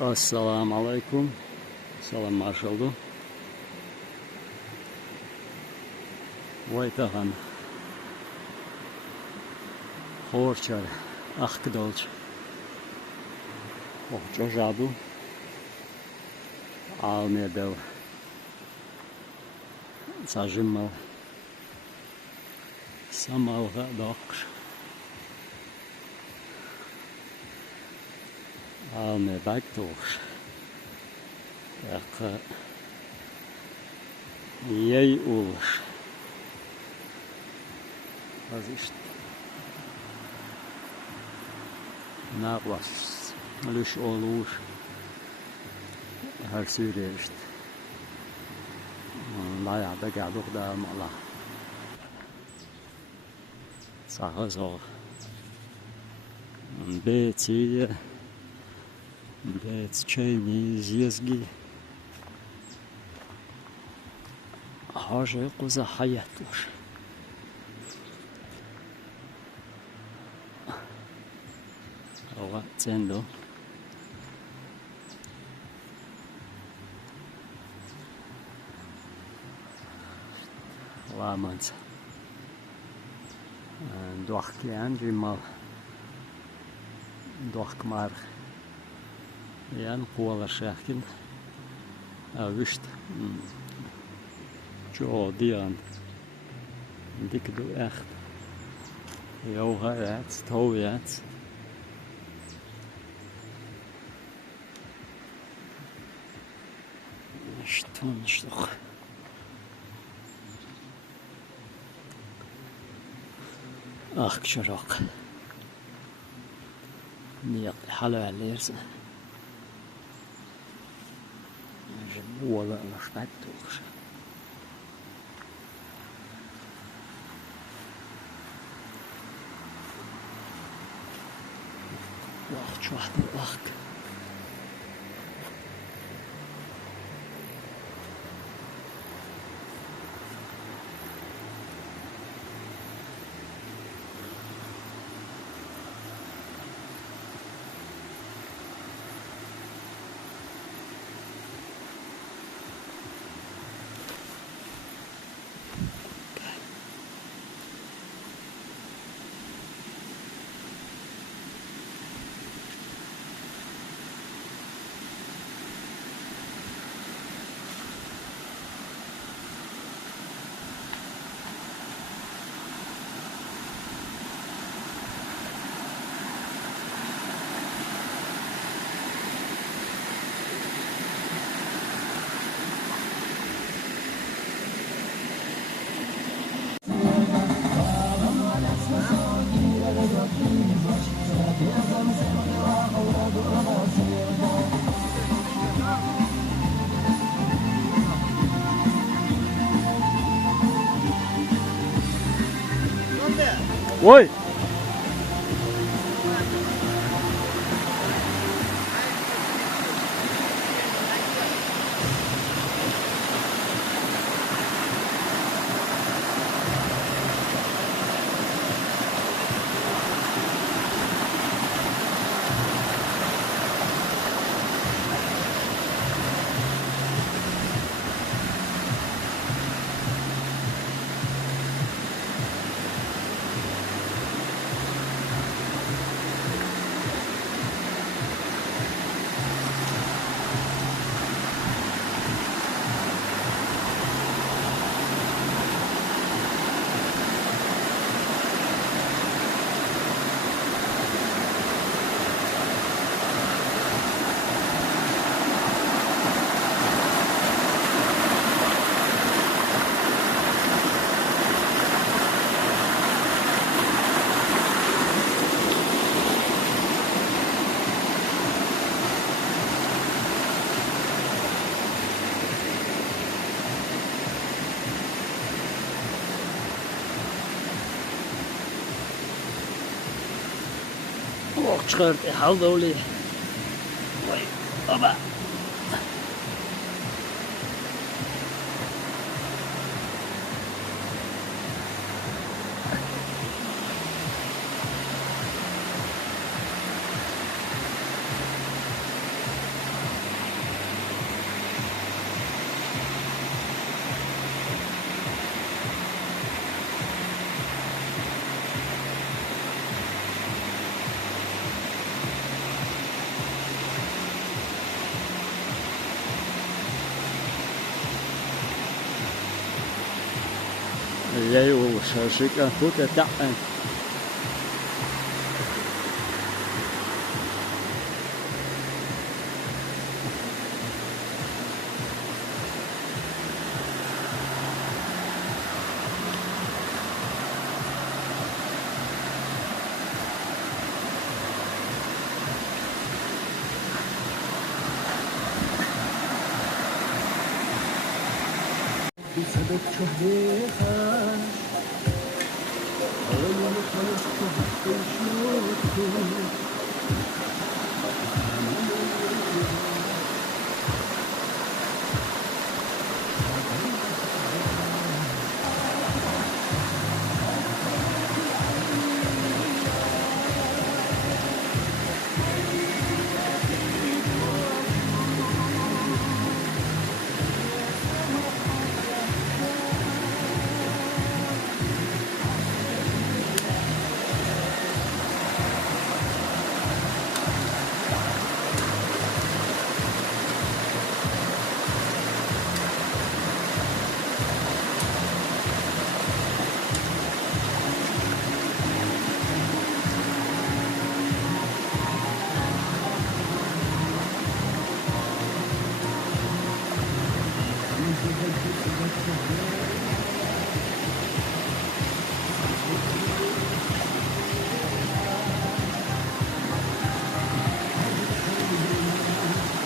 Assalamu alaikum. Salam marshalldu. Waitahan. Horchar. Achgedolch. Och Jojabu. Almedel. Sajimal. Samalga doksh. Alme backdoors. Jij oels. Wat is het? Nou was. Lus oels. Her Syriëst. Nou ja, dat gaat ook daar maar. Zag zo. Een beetje. Блять, чайни, зезги. Хаже куза хаятуш. Ова цендо. Ламанц. Дуахклиан жимал. Дуахкмар. Jan Polar Schachkin erwischt. Jo, Dian. Dikke doe echt. Jo, het, hou je het. Stunst toch. Ach, kjarok. Niet hallo leersen. Wolle en respect toch. Wacht, wacht. Oi! Scheurt de haldolie. Wait, Baba. 也有是个不得大。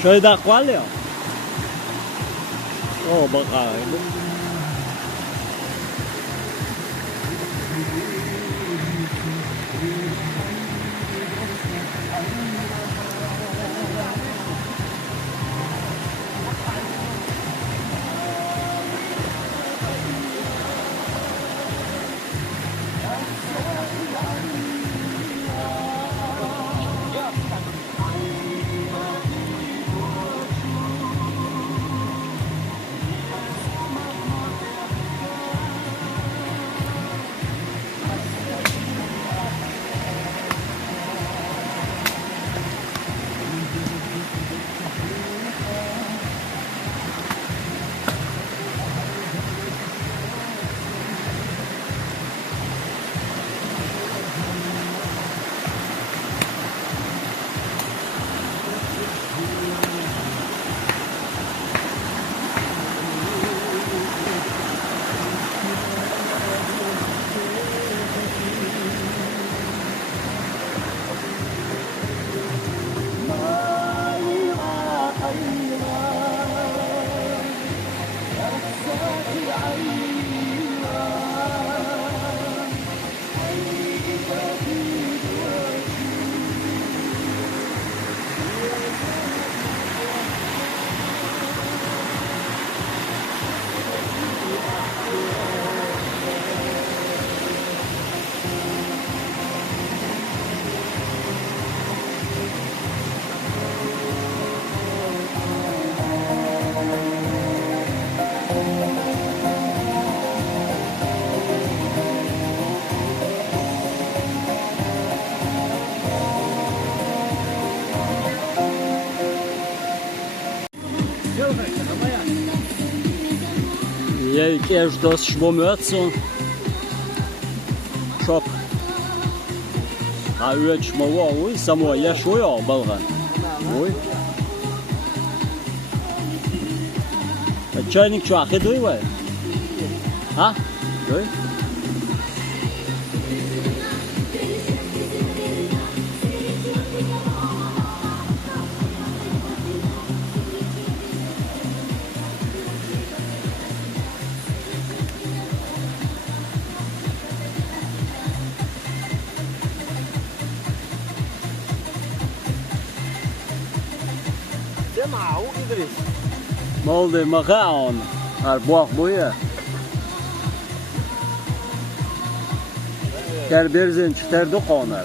شاید دقیقه او بقای یک اجداز شما مرسون شاپ اوی شما اوی سمو یه شویا بلغن اوی چاینیک شو آخه دوی وای ها دوی مولد مخاون ارباح بویه در برزن چتر دو خانه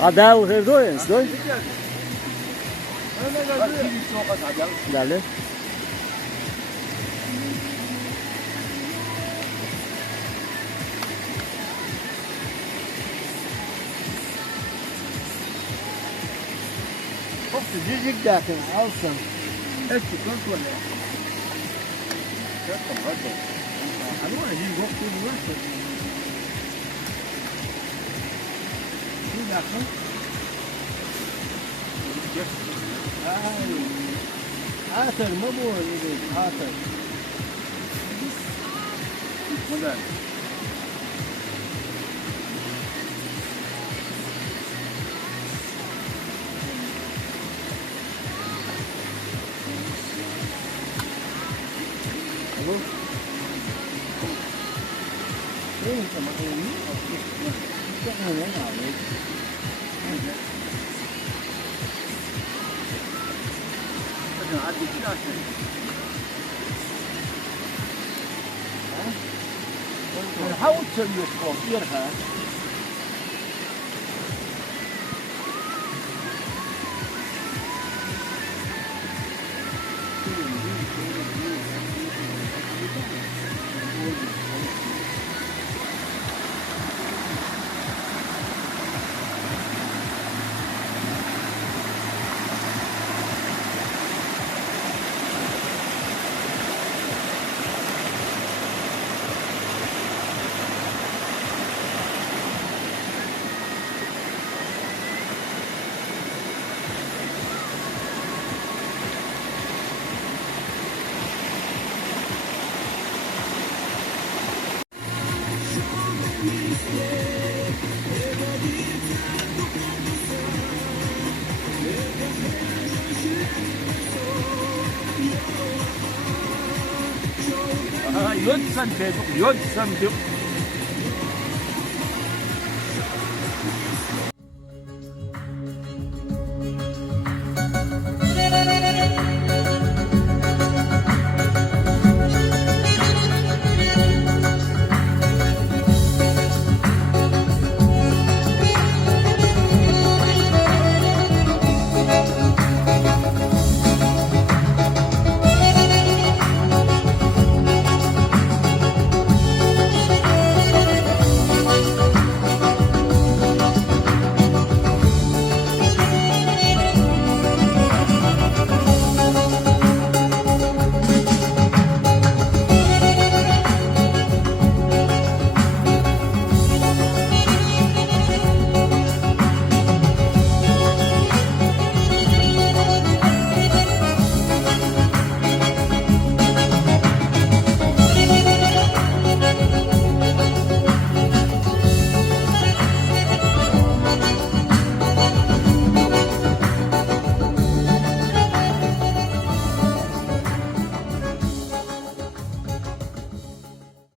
عداو غير دوين سدوي دالي Cicik daqui, alsam. Esse quanto é? Agora a gente gosta tudo isso. Que daqui? Atar mı bu? Atar. Bunlar. Ini sama ini, chắc là nó nhỏ đấy. حاول تسوي صغيرها. 연산 계속 연산